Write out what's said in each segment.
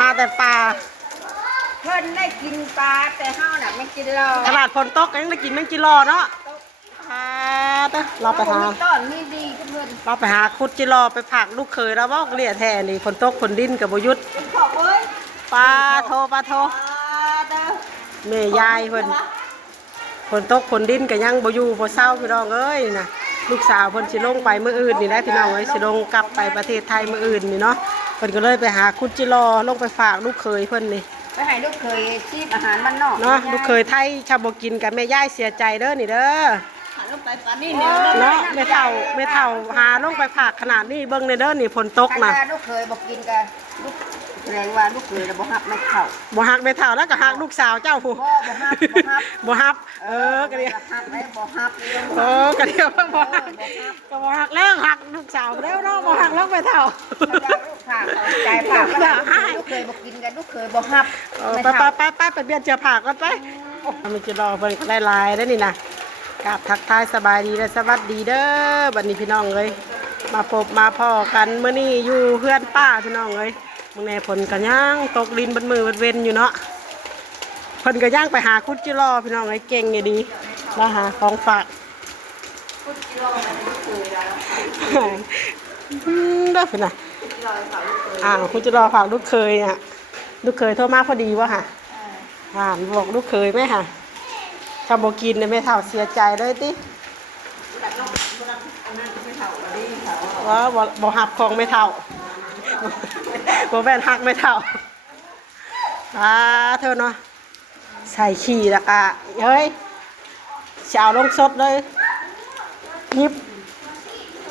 หาแต่ปลาเพิ่นได้กินปลาแต่เฮาน่ะไม่กินหรอกตลาดฝนตกยังได้กินแมงจิรอเนาะเราไปหาต้นนี่ดีเพิ่นเราไปหาคุดจิรอไปผักลูกเคยแล้วบอกเลี่ยแท้นี่ฝนตกฝนดินกับบยุทธขอบเอ้ยปลาโทแม่ยายเพิ่นฝนตกฝนดินก็ยังบ่อยู่บ่เศร้าพี่น้องเอ้ยนะลูกสาวเพิ่นสิลงไปมื้ออื่นนี่แหละพี่น้องเอ้ยสิลงกลับไปประเทศไทยมื้ออื่นนี่เนาะเพิ่นก็เลยไปหาคุดจิรอลงไปฝากลูกเคยเพิ่นนี่ไปให้ลูกเคยชีพอาหารบ้านนอกเนาะลูกเคยไทยชาวบ่กินกับแม่ยายเสียใจเด้อนี่เด้อลงไปปานนี้เนาะไม่เท่าหาลงไปฝากขนาดนี้เบิ่งในเด้อนี่ฝนตกน่ะลูกเคยบ่กินกันลูกแสดงว่าลูกเคยบ่ฮับไม่เท่าบ่ฮักไม่เท่าแล้วก็ฮักลูกสาวเจ้าผู้บ่ฮับก็เดียวฮับได้บ่ฮับก็เดียวบ่ฮักก็บ่ฮักแล้วฮักลูกสาวแล้วเนาะบ่ฮักแล้วไม่เท่าลูกฝากใจฝากลูกเคยบ่กินกันลูกเคยบ่ฮับไปเปลี่ยนเสื้อผ้าก่อนไปมันจะรอเพิ่นก็ได้ลายได้นี่นะกราบทักทายสบายดีและสวัสดีเด้อบัดนี้พี่น้องเอ้ยมาพบมาพ่อกันมื้อนี้อยู่เพื่อนป้าพี่น้องเอ้ยมื้อนี้ฝนก็ย่างตกดินบนมือเว้นอยู่เนาะเพิ่นก็ย่างไปหาคุดจิรอพี่น้องเอ้ยเก่งอยู่ดีมาหาของฝากคุดจิรอมันลูกเคยแล้วเด้อพี่น่ะคุดจิรอฝากลูกเคยอ่ะลูกเคยโทรมาพอดีวะค่ะบอกลูกเคยไหมค่ะถ้าบอกกินเนี่ยไม่เท่าเสียใจเลยติว่าบอกหักของไม่เท่าบอกแม่นหักไม่เท่าเธอเนาะใส่ขี้ละกะเฮ้ยเช้าลงสดเลยยิบ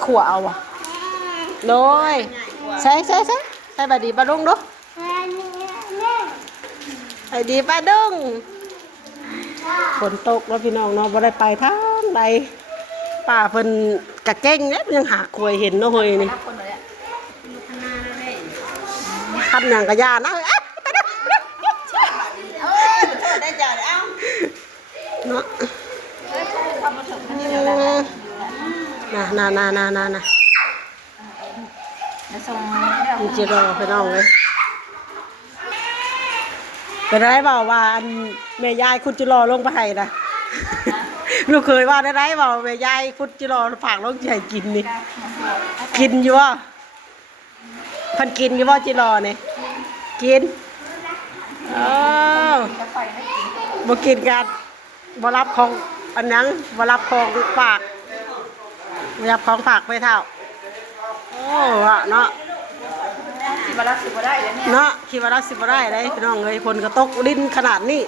ขวเอาอ่ะเลยใส่บะดีปลาดุงดูไอ้ดีปลาดุงฝนตกแล้วพี่น้องเนาะบ่ได้ไปทางใดป้าเพิ่นกะเก้งเนี่ยยังหากล้วยเห็นเนาะเฮ้ยนี่คันอย่างกะยานะได้จ้ะเอ้าเนาะน่ะมันจะรอพี่น้องเลยเป็นไรเปล่าว่าอันแม่ยายคุณจิรอลงไปให้นะลูกเคยว่าได้ไรเปล่าแม่ยายคุณจิรอฝากลงใจกินนี่กินอยู่ว่าพันกินอยู่ว่าจิรอเนี่ยกินบ่กินกันบ่รับของอันนั้นบ่รับของฝากบ่รับของฝากไปเท่าโอ้เนาะคิดว่ารักสิบ่ได้เลยเนี่ยเนาะคิดว่ารักสิบ่ได้เลยพี่น้องเอ้ยฝนก็ตกดินขนาดนี้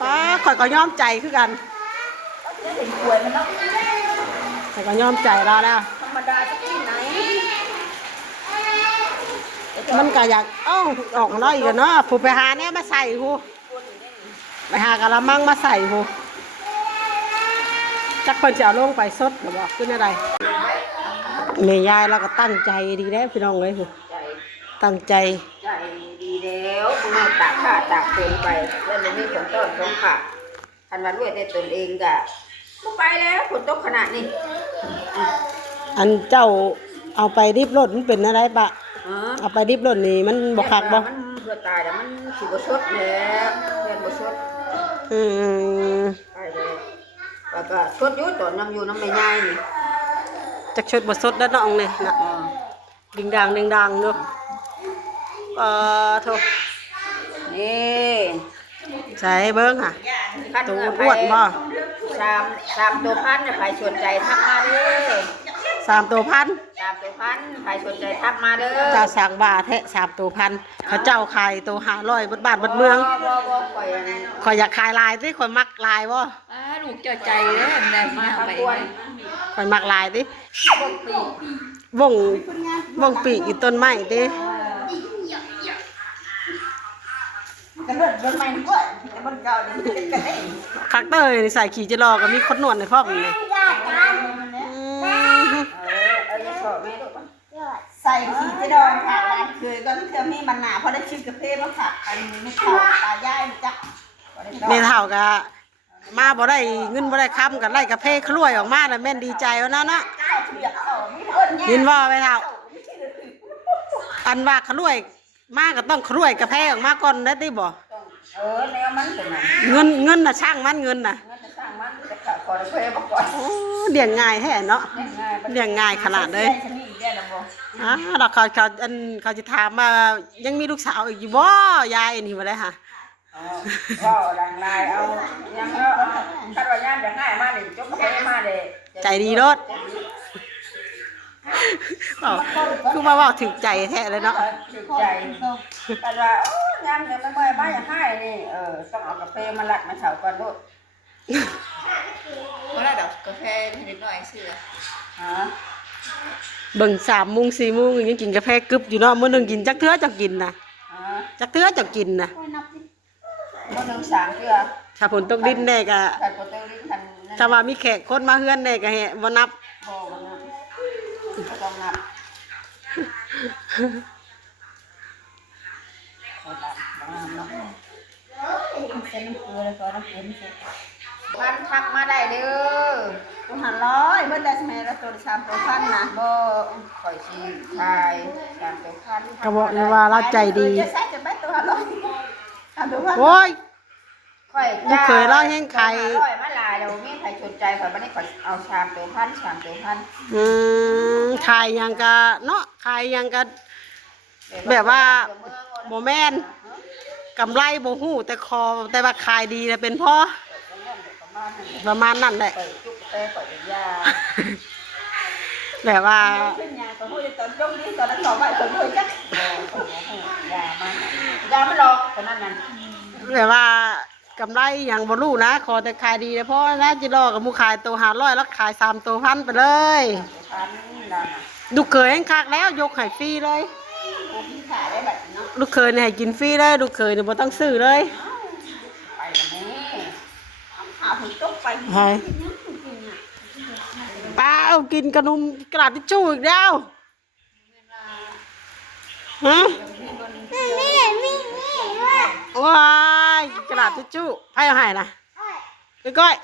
ป้าข่อยก็ยอมใจคือกันข่อยก็ยอมใจแล้วธรรมดาจะที่ไหนมันก็อยากออกน้อยอีกเนาะผู้ไปหาเนี่ยมาใส่ผู้ไปหากะละมังมาใส่ผู้จักเพิ่นจะเอาลงไปสดหรือบ่ขึ้นอะไรแม่ยายเราก็ตั้งใจดีแล้วพี่น้องเอ้ยผู้ตั้งใจดีแล้วคุณตากข้าตากฝนไปแล้วมันมีฝนต้นฝนขาดทันวันด้วยแต่ตนเองก็ไปแล้วฝนตกขนาดนี้อันเจ้าเอาไปริบรถมันเป็นอะไรปะเอาไปริบรถนี่มันบกคักบ่มันเพื่อตายแล้วมันสิบ่สดแล้วเรียนบ่สดไปเลยแล้วก็สดอยู่ตอนน้ำอยู่น้ำไม่ง่ายนี่จักชดบ่สดแล้วน้องนี่นะดิงดังเนาะโทษนี่ใส่เบิ้งค่ะตัวอ้วนบ่สามตัวพันใครสนใจทักมาเด้อ3 ตัวพันใครสนใจทักมาเด้อเจ้าสั่งบาทแท้3 ตัวพันเขาเจ้าขายตัว500บาทบนเมืองข่อยอยากขายลายสิข่อยมักลายบ่ลูกเจ้าใจเด้อแม่มาไปข่อยมักลายสิวงปีกอีต้นไม้ดิกันเบิ่งใหม่กว่าแต่บ่เก่านี่กันได้คักเตยใส่ขี่จิรอก็มีคนนวดในพอกนี่ใส่ขี่จิรอค่ะเคยก็เทื่อมีมันหนาเพราะได้ชื่อกาแฟมาฝากอันไม่เข้าตายายจักแม่เฒ่าก็มาบ่ได้เงินบ่ได้ค้ำกันไล่กาแฟขลุ่ยออกมาแล้วแม่นดีใจว่านั้นเนาะยินว่าแม่เฒ่าอันว่าขลุ่ย มาก็ต้องครวยกระแพออกมาก่อนได้ติบ่ ต้องแนวมันเป็นไง เงินน่ะช่างมันเงินน่ะ งั้นจะสร้างมันจะขาดคอได้เพื่อมาก่อน โอ้เลี้ยงง่ายแท้เนาะ เลี้ยงง่ายขนาดเลย ฉันนี่อีกได้แล้วบ่ เราเขาจะถามว่ายังมีลูกสาวอีกอยู่บ่ยายนี่มาเลยค่ะ ก็ดังลายเอายังถ้าว่าย่านจะง่ายมาเลยจบไปมาเลย ใจดีรถคือมาว่าถึงใจแท้เลยเนาะ ถูกใจแต่ว่าโอ้ยามจะไม่เมื่อยบ้านอย่างให้นี่ต้องเอากาแฟมาลัดมาเฉาก่อนลูก เพราะเราดอกกาแฟนิดหน่อยเชื่อ ฮะ เบิ่ง3 โมง 4 โมงยังกินกาแฟกึบอยู่เนาะมื้อนึงกินจักเทื่อจักกินน่ะ ฮะ จักเทื่อจักกินน่ะ มันหนึ่งสามเกลือ ถ้าฝนตกดินแน่ก็ ใส่โปรตีนลิ้นทัน ถ้าว่ามีแขกคนมาเฮือนแน่ก็แฮะบ่นับ โบมันนะก็ต้องนับพันทักมาได้เด้อตัว100เพิ่นได้สมัยละตัว3,000นะบ่ข่อยสิขาย3,000 ก็บอกเลยว่าเราใจดี จะใส่จะไปตัว100 โอ้ย ข่อย ลูกเขยเราแห้งไข่ 500มาหลายแล้วมีใครสนใจข่อยบ่ได้ข่อยเอา3,000 ขายหยังก็เนาะขายหยังก็แบบว่าบ่แม่นกำไรบ่ฮู้แต่คอแต่ว่าขายดีน่ะเป็นพอประมาณนั้นแหละ ข่อยจุกแต่ข่อยยา แบบว่า ขึ้นยาข่อยฮู้ตอนจงนี้ตอนนั้น2ใบข่อยฮู้จักยามันหลอกตอนนั้นนั่น แบบว่ากำไรอย่างบ่รู้นะขอแต่ขายดีนะเพราะนะจิรอกับหมูขายตัว500แล้วขาย3ตัว1,000ไปเลย พันนั่นน่ะ ลูกเขยแห่งคักแล้วยกให้ฟรีเลย กูพี่ขายได้แบบเนาะ ลูกเขยเนี่ยให้กินฟรีเลยลูกเขยเนี่ยบ่ต้องซื้อเลย ไปแล้วแม่หาผลตกไป ให้ป้าเอากินขนมกระดาษทิชชู่อีกแล้วฮะว้ายกระดาษทิชชู่ไผเอาให้นะก้อยๆ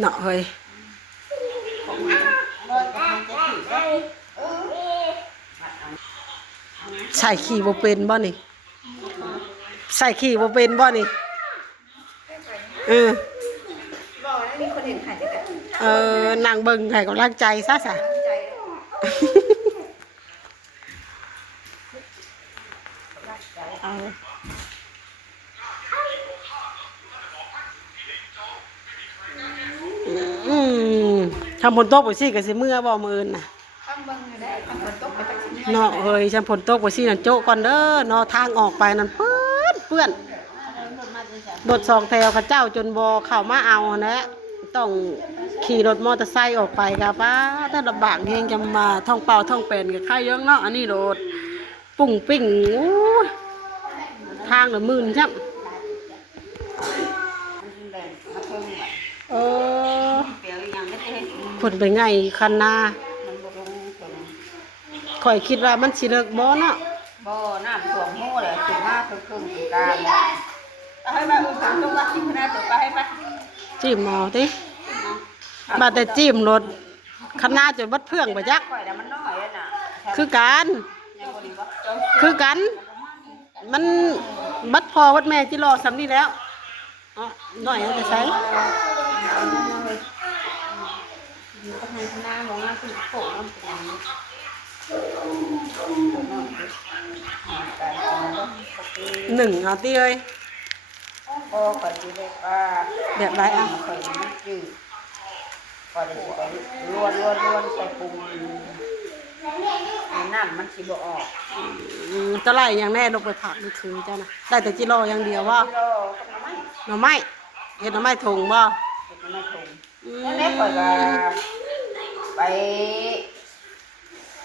เนาะเฮ้ยใส่ขี่บ่เป็นบ่นี่ใส่ขี่บ่เป็นบ่นี่บอกแล้วมีคนเห็นขายแต่นางเบิ่งให้กำลังใจซะซะ ใจ เอาทำผลตกไปสิก็สิเมื่อบ่มื้ออื่นน่ะ ข้างเบิ่งอยู่ได้ข้างฝนตกไปจักสิ เนาะเฮ้ยฉันผลตกไปสินั่นโจ๊ะก่อนเด้อเนาะทางออกไปนั่นเปื้อนรถ2 แถวเขาเจ้าจนบ่เข้ามาเอาหั่นแหละต้องขี่รถมอเตอร์ไซค์ออกไปกับป้าถ้าลำบากแฮงจะมาท่องเป่าท่องเป็นกับใครเยอะเนาะอันนี้โดดปุ้งปิ้งโอ้ยทางละหมื่นจ้ะ มันแดงมาเพิ่มแบบ เออ เปรี้ยวอย่างนี้เอง คนไปไงคันนา มันบ่ลงเพิ่น ข่อยคิดว่ามันสิเลิกบ่เนาะ บ่น้ำท่วมหูเลยถึงมาครึ่งกลางเอาให้มาอุ่นถึงตรงวัดที่คณะตัวไปให้ไป จิ้มเอาติบาดแต่จิ้มรถคันนาจนบัดเพื่องไปจัก ข่อยแล้วมันน้อยอ่ะน่ะ คือกัน ยังบ่ดีบ่ คือกัน มันบัดพอวัดแม่จิรอสำนี้แล้วอ๋อน้อยเอาแต่ใส่ อยู่กับทางคณะบ่งาคือโผล่มันเป็นอย่างนี้หนึ่งเอาติเอ้ย บ่ข่อยสิได้ว่า แบบไรอ่ะ ข่อยมันจืดข่อยได้สิไปลวนใส่ปรุงน้ำมันสิบ่ออก จะไล่อย่างแน่ลงไปผักดูถือเจ้านะได้แต่จิรออย่างเดียวว่า กิโลกับน้ำไม้ หน่อไม้เห็ดหน่อไม้ถุงบ่ เฮ็ดน้ำไม้ถุงนั่นแหละข่อยก็ไป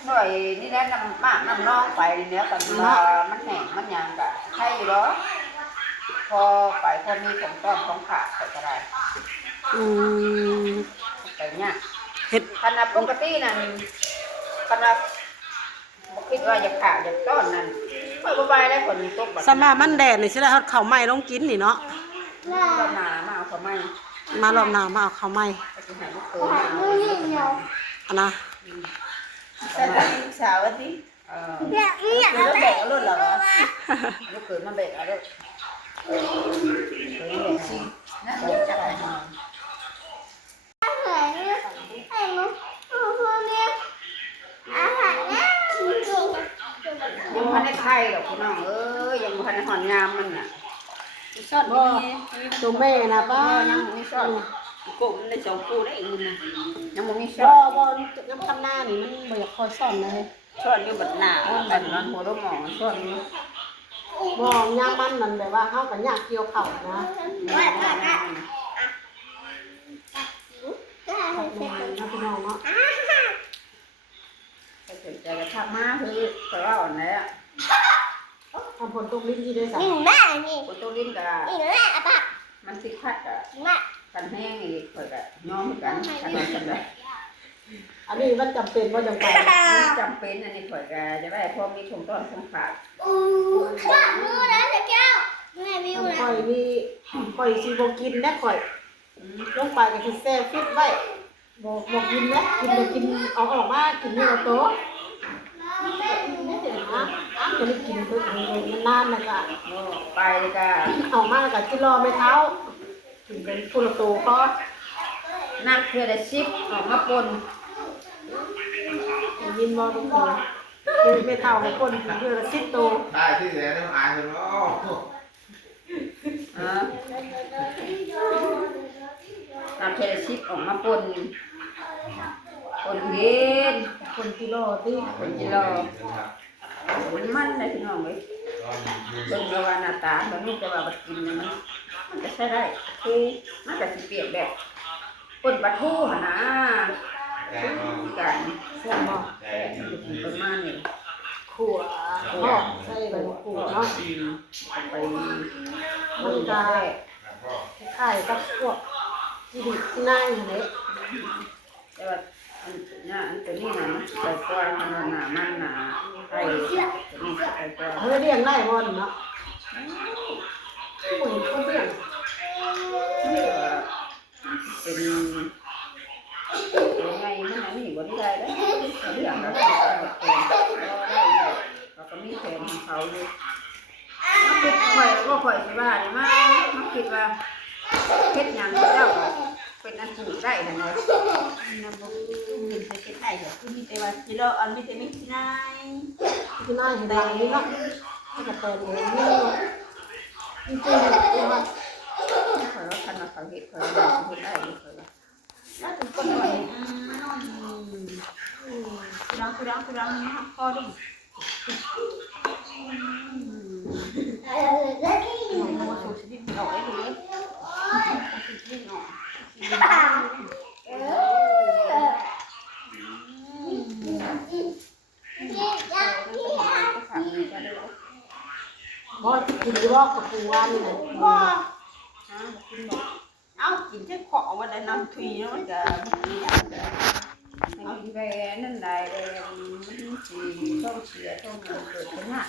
หน่อยนี่แหละน้ำมากน้ำน้องไปนี่แหละกันว่ามันแห้งมันหยังก็ใช่อยู่เนาะพอไปพอมีของต้อนของขาดก็ได้ อืม ไปเนี่ย เห็ด ขนาดปกตินั่นขนาดบ่คิดว่าจะขาดจะต้อนนั่นค่อยบ่ไปแล้วฝนตกบัด สมามันแดดนี่สิได้เฮาข้าวไหม้ลงกินนี่เนาะ ก็หนามาเอาเข้ามา มารอบหน้ามาเอาข้าวไหม้ ไป หาลูกเขยมา อันนะ แต่ตอนนี้สาวที่ คือแบกเอารถเหรอลูกเขยมาแบกเอารถน่าจะจับได้ยังพันได้ไข่หรอกพี่น้องยังพันได้หอนงามมันน่ะ ซ่อน บ่ นี่ ตัวแม่นะป้า ยังไม่ชอบกูมันได้2คู่ได้อีกนะยังบ่มีช บ่ อบ บ่น้ำคำหน้านี่มันบ่อยากคอยซ่อนเลย ชอบอยู่บัดหน้าบัดนั้นหัวรถหมอชอบอยู่ บ่ยามมันแบบว่าเฮาก็อยากเกี่ยวข้าวนะนะพี่น้องเนาะ แต่ใจกระทักมาคือเพราะว่าอ่อนแล้ว ทำผลตรงลิ้นที่ได้สั่ง คนตัวลิ้นกับมันสิคัดกับกันแห้งอีกเปิดกับย้อมกันกันกันเลย อันนี้มันจำเป็นว่าจังไป จำเป็นอันนี้เปิดกับจะได้พอมีชมต้นชมฝาก ข่อยมีข่อยสิบ่กินนะข่อยลงไปก็คือแซ่ฟิตไว้บ่กินนะกินก็กินเอาออกมากินนี่เอาโต๊ะจะได้กินไปนานๆนะก็ ไปเลยก็ ออกมาแล้วก็กินรอไม่เท้ากินเป็นพุละโตก็ นักเพื่อได้ชิปออกมาปน ยินบ่ทุกคนคือไม่เท่าของคนเพื่อละ10โต ได้ที่ไหนต้องอ่านกันว่า นักเพื่อได้ชิปออกมาปนเย็น คนกิโลที่ คนกิโลมันได้พี่น้องเลยเบิ่งว่าหน้าตามันนี่แต่ว่าบัดกินมันก็ใช้ได้คือมันก็สิเปรียบแบบปนปลาทูหั่นนะกัน แซ่บบ่ ประมาณนี้ ขั่วทอดใส่ใบมะกรูดเนาะ ไป มันจะคล้ายๆกับพวกที่ดิบที่นายหั่นแหละ แต่ว่าอันตัวนี้นะไปก่อนมันหนามันหนาไปตัวนี้ไปก่อน เฮ้ยเลี้ยงได้บ่นี่เนาะผู้เห็นคนเลี้ยง เป็นยังไงมันไหนนี่บ่ได้แล้วเรื่องแล้วก็เราก็มีแผนของเขาอยู่มาคิดค่อยว่าค่อยสิว่านี่มาคิดว่าเฮ็ดหยังเจ้าเป็นอันถูกได้นั่นเลย นำบ่กินใส่เก็บไข่เดี๋ยวคือมีแต่ว่าสิรออันมีแต่มีที่นาย ที่นายเห็นได้นี่เนาะถ้าจะเปิดเลยนี่จริงๆว่า ข่อยว่าคันว่าเขาเฮ็ดข่อยว่าเฮ็ดได้อยู่ข่อยว่า แล้วถึงคนหน่อยคือรังนี่ฮักคอดิมันบ่สูงสิดิเอาไว้เลยสิเนาะ บ่กินรอกกับปูวานนี่แหละ เอากินแค่ขอว่าได้น้ำทุยเนาะมันก็ เอาไปนั่นได้มันสิต้องเสียต้องเกิดขึ้นน่ะ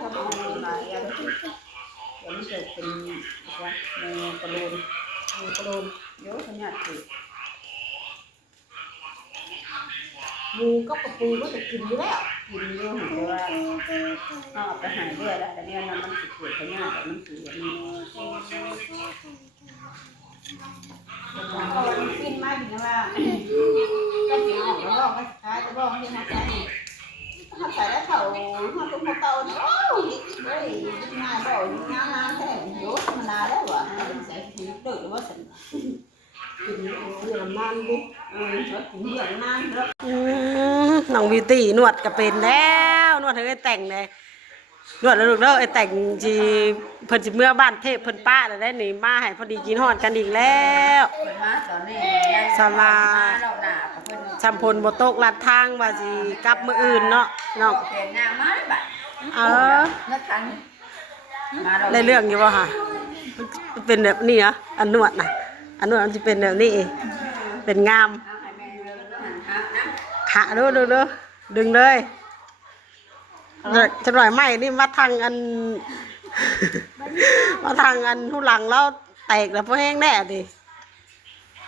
ถ้าบ่มีมาอย่าไปเดี๋ยวมันเกิดเป็นว่าในกระโดน กระโดน โยขนาดสิ หมูกับกระปูก็จะกินอยู่แล้ว กินอยู่แต่ว่าเอาไปหาเรื่อยแล้วแต่เนี่ยมันสิเกิดขนาดแต่มันสิมัน เอากินมาถึงว่าก็สิออกแล้วก็ขายจะบอกให้นะจ๊ะนี่ถ้าใส่แล้วเขาเขาตุ้มเขาเตาเนาะเฮ้ยมาบ่งามๆแท้โยธรรมดาแล้วว่ะใส่ถุงเดือดว่าสั่น กินอย่างนั้นดิ รถถึงอย่างนั้นแล้ว น้องบิวตี้นวดก็เป็นแล้วนวดให้แต่งเลยนวดแล้วลูกเด้อไอ้แต่งจีเพิ่นสิเมื่อบ้านเทพเพิ่นป้าแล้วได้นี่มาให้พอดีกินฮอดกันอีกแล้ว เปิดมาตอนนี้ สารา เราหนากับเพิ่น ชำพลบ่ตกลัดทางว่าสิกลับมื้ออื่นเนาะน้อง เปลี่ยนงานมาได้บัด นักขันมา ได้เรื่องอยู่บ่ค่ะมันเป็นแบบนี้เหรออันนวดน่ะอันนวดมันสิเป็นแบบนี้เองเป็นงาม เอาให้แม่เรื่องหันหานะ หาดูดึงเลยจะหน่อยไหมนี่มาทางอัน มาทางอันทุหลังแล้วแตกแล้วพอแห้งแน่ดิ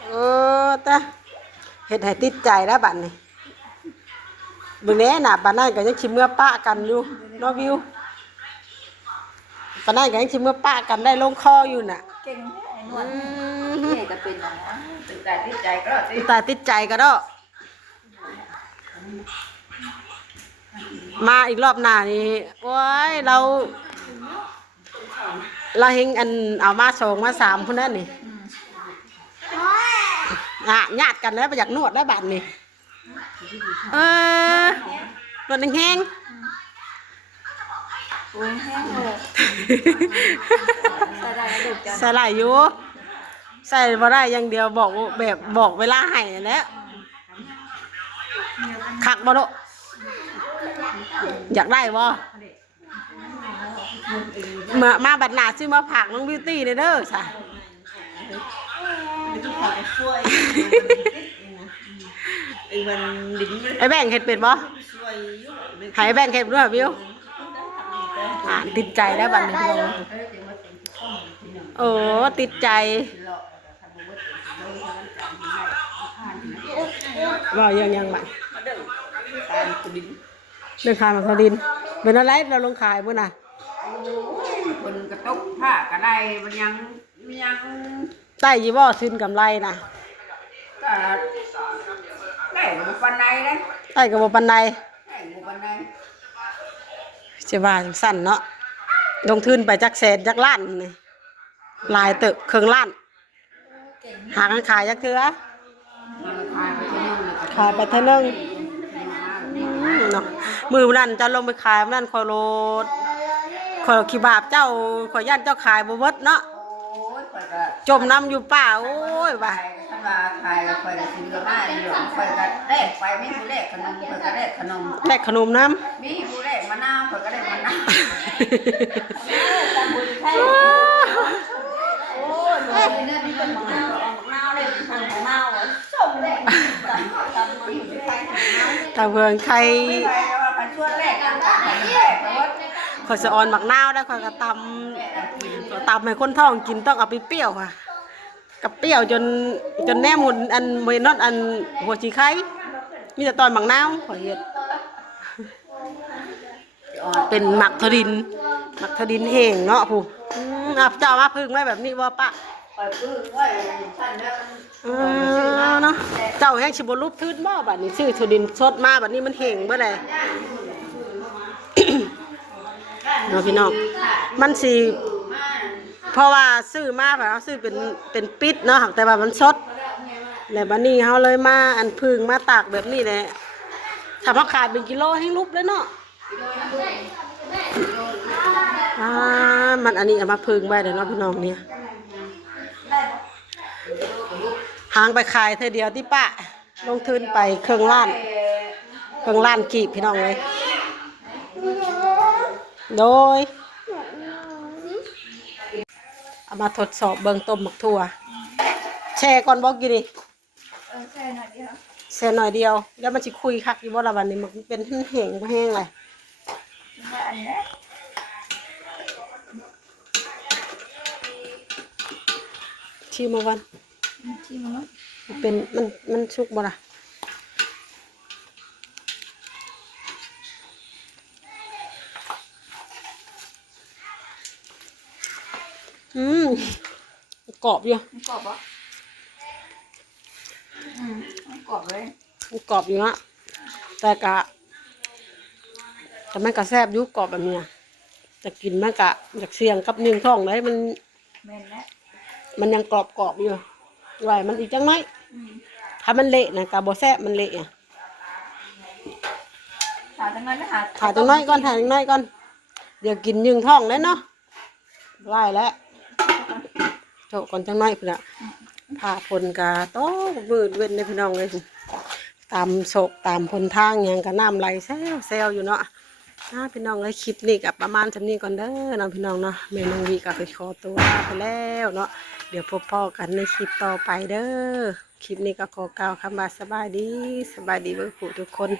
เออตาเฮ็ดให้ติดใจแล้วบัดนี้เบิ่งแหน่น่ะบัดนั้นก็ยังสิเมื่อปะกันอยู่เนาะวิวบัดนั้นก็ยังสิเมื่อปะกันได้ลงคออยู่น่ะ เก่งแท้ไอ้นวลนี่ก็เป็นอย่างนั้นติดใจติดใจก็ติด ตาติดใจก็ดอกมาอีกรอบหน้านี่โอ้ยเราเฮงอันเอามา2มา3พุ่นนั่นนี่ญาติกันแล้วไปอยากนวดแล้วบัดนี่นวดแห้ง โอ้ยแห้งเลยใส่ได้ลูกจัง ใส่ไหลอยู่ใส่บ่ได้อย่างเดียวบอกแบบบอกเวลาให้แหล้วคักบ่โดอยากได้บ่มาบัดหน้าซื้อมาผักน้องบิวตี้เด้อซะ ไม่ต้องขอช่วยไอ้วันดิ้งมัน ไอ้แบงค์เฮ็ดเป็นบ่ ช่วยอยู่ ให้ไอ้แบงค์เฮ็ดด้วยบิวติดใจแล้วบัดนี้โอ้ติดใจว่ายังบัด ตามคุณดิ้ง เรื่องขายมาคดินเป็นอะไรเราลงขายมื้อน่ะ คนกระตุกผ้ากระไดมันยัง ใต้ยี่บ่ซื้อกำไรน่ะ ก็ได้หมู่ปันใดนะ ใต้ก็บ่ปานใด ได้หมู่ปันใด สิว่าจังซั่นเนาะลงทุนไปจักแสนจักล้านนี่หลายเติบครึ่งล้านหากันขายจักเทื่อ มันขายไปเท่านึงเลย ขายไปเท่านึงเนาะมื้อนั้นเจ้าลงไปขายมื้อนั้นขอยโลดขอยขี้บาปเจ้าขอยย่านเจ้าขายบ่เบิดเนาะ โอ้ยข่อยก็ จมน้ำอยู่ป่าโอ้ยว่า ถ้ามาขายข่อยก็สิเหลือมาอยู่ข่อยก็แลกไปมีผู้แลกขนมข่อยก็แลกขนม แลกขนมน้ มีผู้แลกมะนาวข่อยก็ได้มะนาว ำ โอ้ยเนี่ยมีคนมาออกนาวเลยทางของนาวส่งเลยตำมันอยู่ใต้ของนาว ถ้าเพิ่นใคร ไม่ไปแล้วว่าคันชวนแลกกันก็แลกเพราะว่า ขอยสะออนหมักนาวได้ขอยก็ตำให้คนท้องกินต้องเอาไปเปรี้ยวค่ะกับเปรี้ยวจนแนมหุ่นอันเวนอตอันหัวชีไข่มีแต่ตอนหมักนาวขอยเฮ็ดเป็นหมักทดินแห้งเนาะผู้เจ้ามาพึ่งไว้แบบนี้บ่ปะ ข่อยพึ่งไว้ท่านเด้อ เนาะเจ้าแห้งสิบ่รูปทื่นบ่บัดนี้ซื้อทดินสดมาบัดนี้มันแห้งบ่ได้ เนาะพี่น้องมันสิเพราะว่าซื้อมาแบบเราซื้อเป็นปิดเนาะแต่ว่ามันสดแล้วบัดนี้เขาเลยมาอันพึ่งมาตากแบบนี้แหละถ้าเขาขายเป็นกิโลให้รูปเลยเนาะมันอันนี้เอามาพึ่งไว้เดี๋ยวเนาะพี่น้องเนี่ยหางไปขายเธอเดียวที่ป้าลงทุนไปเครื่องล้านกีบพี่น้องเลยโดยเอามาทดสอบเบิ่งต้มหมักถั่วแช่ก่อนบอกกี่ดิแช่หน่อยเดียวแล้วมันจะคุยคักอยู่บ่ละวันนี้มันเป็นแห้งบ่แห้งเลยชิมมาวันเป็นมันชุกบ่ล่ะกรอบอยู่ กรอบปะกรอบเลย กรอบอยู่นะแต่มันก็แซ่บอยู่กรอบแบบเนี้ยจะกินมันก็อยากเสี่ยงกับนึ่งท้องเลยมัน แม่นแล้ว มันยังกรอบอยู่ไหวมันอีกจังไหมถ้ามันเละนะกะบ่แซ่บมันเละอ่ะ ถาจังไงไม่หา ถ่ายจังน้อยก่อนเดี๋ยวกินนึ่งท้องเลยเนาะไหวแล้วโถก่อนจังน้อยพุ่นน่ะผ่าผลกะโตมืดเว้นเลยพี่น้องเลยตามโศกตามพนทางหยังกะน้ำไหลแซวอยู่เนาะพี่น้องเลยคลิปนี้กับประมาณจำนี้ก่อนเด้อน้องพี่น้องเนาะแม่น้องวีก็ไปขอตัวไปแล้วเนาะเดี๋ยวพบพ่อกันในคลิปต่อไปเด้อคลิปนี้ก็ขอกล่าวคำว่าสบายดีเบิ่งผู้ทุกคน